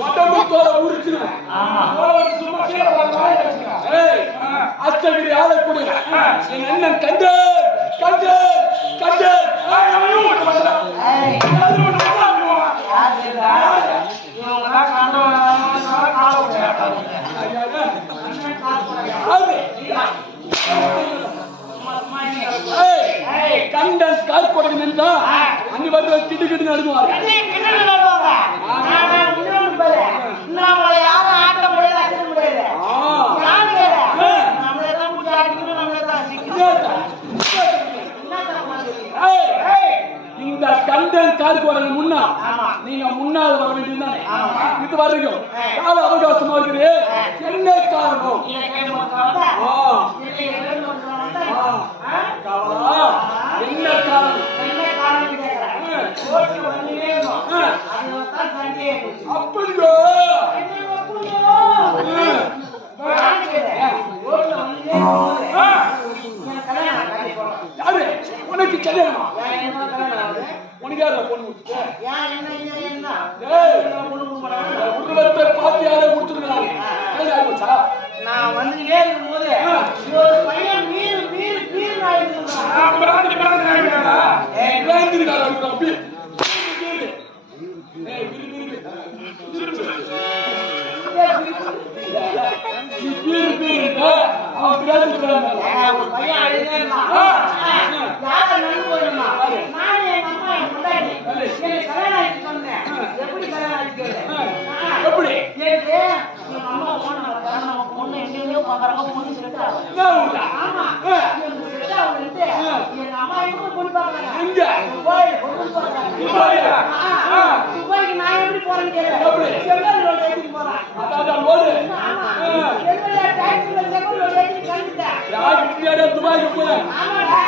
உடம்பு தோலை உரிச்சிருவோம் சும்மா கீழே அத்தகைய கொடுங்க எங்க அண்ணன் கண்டு கண்டு கண்டு கண்டன் கால் கொடுங்க நின்றா அன்னி வந்து கிட்டு கிட்டு நடுங்குவார். இந்த கண்டன் கால் கொடுக்க முன்னா நீங்க முன்னால் வர வேண்டியதுதானே? இது வரைக்கும் கால அவகாசமா இருக்குது என்ன காரணம் ஆ, ஆ, காவலா, என்ன காரணம் அப்படியோ யாரு உனக்கு கல்யாணமா உனக்கு யாரு பொண்ணு கொடுத்துட்டு ஏய் உருவத்தை பார்த்து யாரோ கொடுத்துருக்காங்க நான் வந்து ஏறும் போது ஒரு பையன் நீ பீர் பீர் அவன் பையன் அழுதே இருந்தான். யாரை நம்பி போயிருந்தா? நானு எங்க அம்மா என் பொண்டாட்டி. எனக்கு கல்யாணம் ஆயிடுச்சு சொன்னேன். எப்படி கல்யாணம் ஆயிடுச்சு கேளு. நான் எப்படி எனக்கு எங்க அம்மா phone பண்ணாங்க. நம்ம பொண்ணு எங்கெங்கேயோ பார்க்கறாங்க, பொண்ணு set ஆகல. என்ன ஊர்ல ஆமா. எனக்கு set ஆகலன்ட்டு, எங்க அம்மா எங்க பொண்ணு பார்க்கறாங்க? எங்க துபாய் பொண்ணு பார்க்கறாங்க. துபாயா? ஆ, ஆ. துபாய்க்கு நான் எப்படி போறேன்னு கேளு. எப்படி? செங்கல் ரோடு ஏத்திட்டு போறேன். அதான் போடு ஆமா. செங்கல்ல டாக்ஸில செங்கல் ரோடு ஏத்திட்டு கிளம்பிட்டேன். யார் கிட்டியாடா துபாய்க்கு போற ஆமாடா.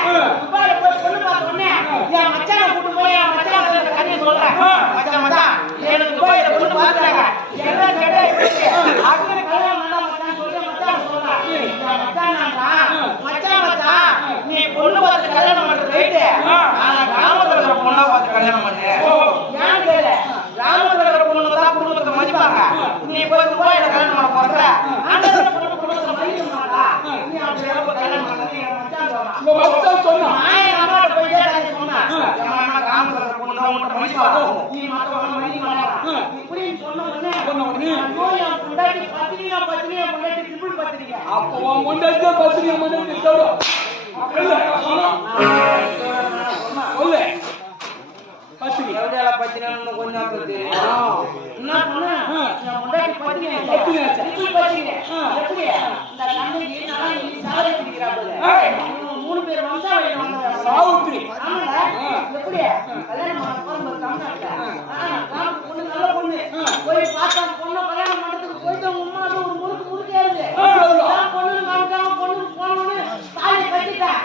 துபாயில போய் பார்த்த உடனே, என் மச்சானை கூட்டிட்டு போய் என் மச்சான் கிட்ட கதையை சொல்றேன். மச்சான், மச்சான், எனக்கு துபாயில பொண்ணு பார்த்துட்டாங்க. என்ன கேட்டா எப்படி? அக்கறை கல்யாணம் வேண்டாம் மச்சான் சொல்றேன், மச்சான் சொல்றேன். என் மச்சான் நான்டா. மச்சான், மச்சான், நீ பொண்ணு பார்த்து கல்யாணம் பண்றது right. ஆனா கிராமத்துல இருக்கிற பொண்ணா பார்த்து கல்யாணம் பண்ணு. ஏன் கேளு? கிராமத்துல இருக்கிற பொண்ணுங்க தான் குடும்பத்தை மதிப்பாங்க. நீ போய் துபாயில கல்யாணம் பண்ண போற. ஆண்டவர பொண்ணு குடும்பத்தை மதிக்க மாட்டா. நீ அப்படி எப்ப கல்யாணம் பண்ணது என் மச்சான் சொல்றான். உங்க மச்சான் சொன்னா நான் என் அம்மாட்ட போய் கேட்டேன் சொன்னேன். என் அம்மா கிராமத்துல இருக்கிற பொண்ணு தான் உன்கிட்ட மதிப்பாங்க. நீ. இப்படின்னு சொன்ன உடனே, சொன்ன உடனே? பொண்டாட்டி பத்தினியா, பத்தினியா, பொண்டாட்டி. அப்போ உன் சொல்லு சொல்லு கொஞ்ச. என்ன பண்ண? பத்தினியா? இந்த பிடிக்கிறா போல. ஏய். இவங்க மூணு பேர் வம்சாவளியில வந்தவங்க. சாவுத்திரி ஆமாடா. எப்படி? கல்யாணம் பண்ண பொண்ணு நல்ல பொண்ணு. போய் பார்த்தா பொண்ணை கல்யாணம் பண்றதுக்கு போயிட்டு அவங்க அம்மா அது ஒரு முறுக்கு முறுக்கியாருது. நான் பொண்ணுன்னு காமிக்காம பொண்ணுக்கு போன உடனே தாலி கட்டிட்டேன்.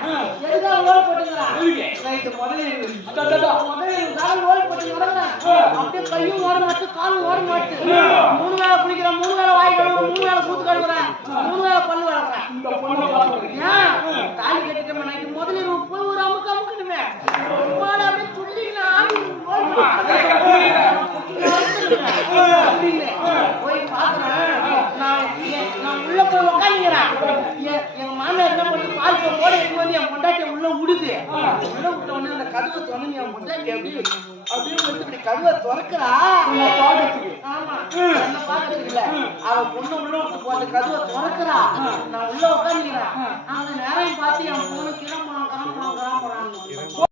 எதுக்காக போட்டுக்கிறான்? எதுக்கு? ரைட்டு, முதல்ல போட்டு நடக்கிறேன். அப்படியே கையும் ஓட மாட்டு, காலும் ஓட மாட்டு. மூணு வேளை குளிக்கிறேன், மூணு வேளை வாய் கழுவுறேன், மூணு வேளை கூத்து கழுவுறேன், மூணு வேளை பல்லு வளர்க்குறேன். பொண்ணை ஏன்? தாலி கட்டிட்டோமே, நைட்டு முதல்ல இரு, போய் ஒரு அமுக்கு அமுக்கணுமே. அம்மாடா, அப்படியே துள்ளிக்கின்னு ஆடி ஓடி அப்படின்னு போய் பார்க்கிறேன். நான் நான் உள்ள போய் உக்காந்துக்கிறேன். எங்க மாமியார் என்ன பால் சோப்போட எடுத்து வந்து என் பொண்டாட்டியை உள்ள விடுது. உள்ள விட்ட உடனே அந்த கதவை திறந்து என் பொண்டாட்டி அப்படியே வந்து இப்படி கதவை திறக்கிறா. ஆமா. என்ன பார்க்கறதுக்கு இல்ல. அவ பொண்ணு உள்ள விட்டு போட்டு கதவை திறக்கிறா. நான் உள்ள உட்காந்துக்கிறேன் அந்த நேரம் பார்த்து என் பொண்ணு கிளம்புறான் கிளம்புறான் கிளம்புறான்